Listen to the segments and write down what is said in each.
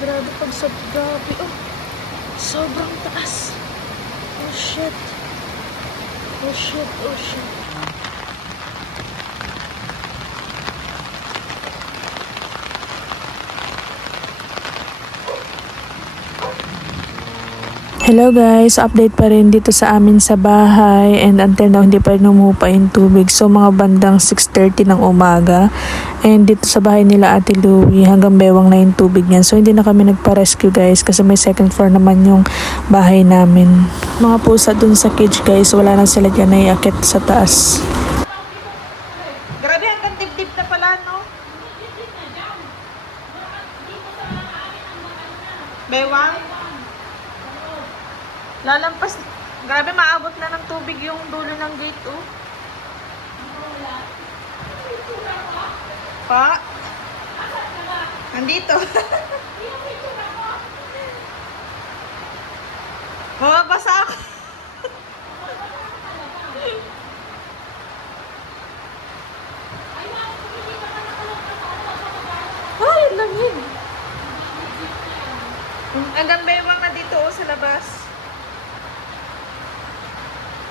Grabe grabe. Oh, sobrang taas. Oh shit. Oh shit, oh shit. Hello guys, update pa rin dito sa amin sa bahay and until now hindi pa rin humupa yung tubig. So mga bandang 6:30 ng umaga and dito sa bahay nila Ate Louie hanggang bewang na yung tubig niyan. So hindi na kami nagpa-rescue guys kasi may second floor naman yung bahay namin. Mga pusa dun sa cage guys, wala na sila dyan, naiakit sa taas. Grabe, hanggang dibdib na pala, no? Bewang? Lalampas. Grabe, maabot na ng tubig yung dulo ng gate, oh. Pa? Nandito. Mababasa ako. Ay, ang lamig. Hanggang bewang na dito, oh, sa labas.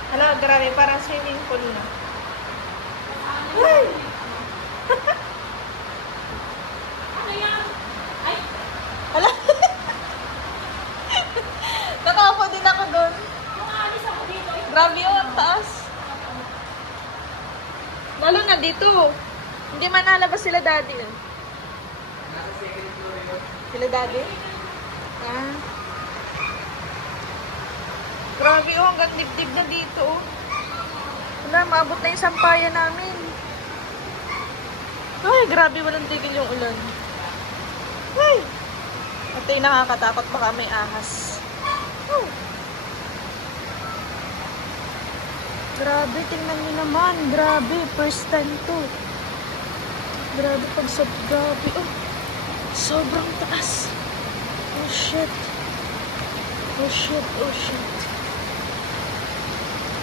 Hala, grabe, parang swimming pool na. Ay! Hala! Nakaupo din ako doon. Grabe, oh, ang taas. Lalo na dito. Hindi man nalabas sila daddy. Eh. Sila daddy? Ah. Grabe, oh, hanggang dibdib na dito, oh. Wala, maabot na yung sampayan namin. Ay, grabe, walang tigil yung ulan. Ay! At yung nakakatakot, baka may ahas. Oh. Grabe, tingnan nyo naman. Grabe, first time to. Grabe, grabe, oh. Sobrang taas. Oh, shit. Oh, shit, oh, shit.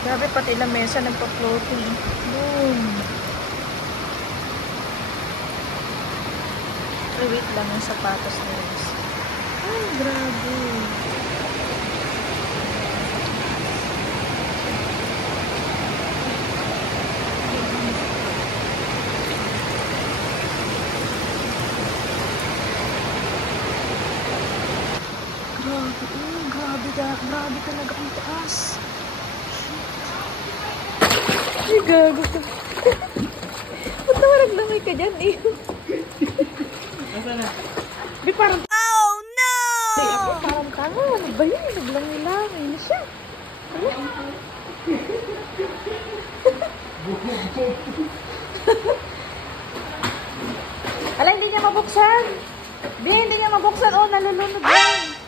Grabe, pati lamesa nagpa-floating. Boom. Ay, wait lang yung sapatos na yun. Ay, grabe. Grabe talaga ang taas. Ay, gago ka. Ba't namaraglamay ka dyan, eh? Asa na? Di parang... Oh, no! Ay, ako parang tanga. Ano ba yun? Naglangi-langi na siya. Ala, hindi niya mabuksan. Hindi niya mabuksan. Oh, nalulunod yan.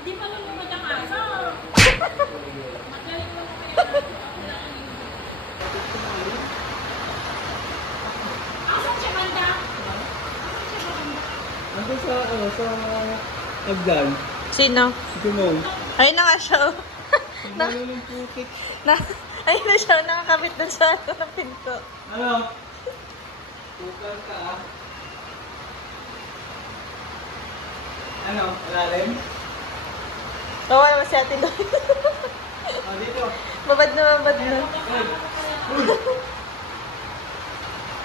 Hindi pa lulunod ang aso. Ano sa Agdan? Sino? Si Kumong. Ayun na nga siya. Ano yung putik? Ayun na siya. Nakakabit na sa ng pinto. Ano? Pukal ka ah. Ano? Alalim? Bawa naman si Ate Lloyd. Ah, dito. Babad na. Hey.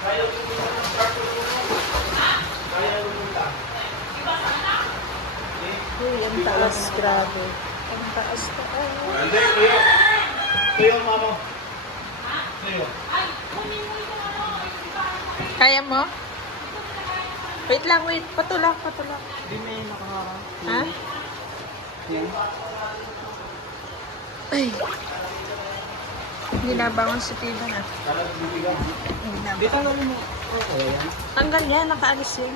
Kaya pumunta ng parto mo. Kaya pumunta. Uy, ang taas. Grabe. Ang taas. Hindi, tuyo. Tuyo, mama. Tuyo. Kaya mo? Wait lang, wait. Patulak. Hindi may nakaharap. Ha? Yan. Ay. Ginabangon si Tito na. Dito lang mo. Okay, yan. Tanggal yan, nakaalis yun.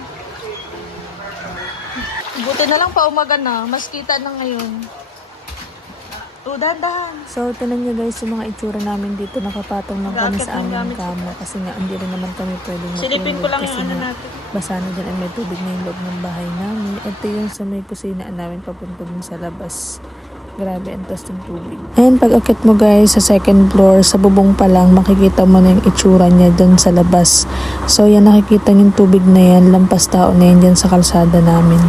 Buti na lang paumaga na. Mas kita na ngayon. O, dahan. So, tinan nyo guys yung mga itsura namin dito. Nakapatong lang kami sa aming kama kasi nga hindi rin naman kami pwedeng Silipin ko lang kasi yung ano nga natin. basa na dyan at may tubig na yung loob ng bahay namin. Ito yung sa may kusina namin papunta dun sa labas. Grabe, ang taas ng tubig. And pag akit mo guys sa second floor, sa bubong pa lang, makikita mo na yung itsura niya dun sa labas. So yan, nakikita yung tubig na yan, lampas tao na yan dyan sa kalsada namin.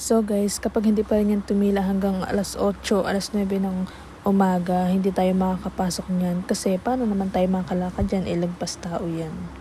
So guys, kapag hindi pa rin yan tumila hanggang alas 8, alas 9 ng umaga, hindi tayo makakapasok niyan. Kasi paano naman tayo makakalakad dyan? Ilagpas tao yan.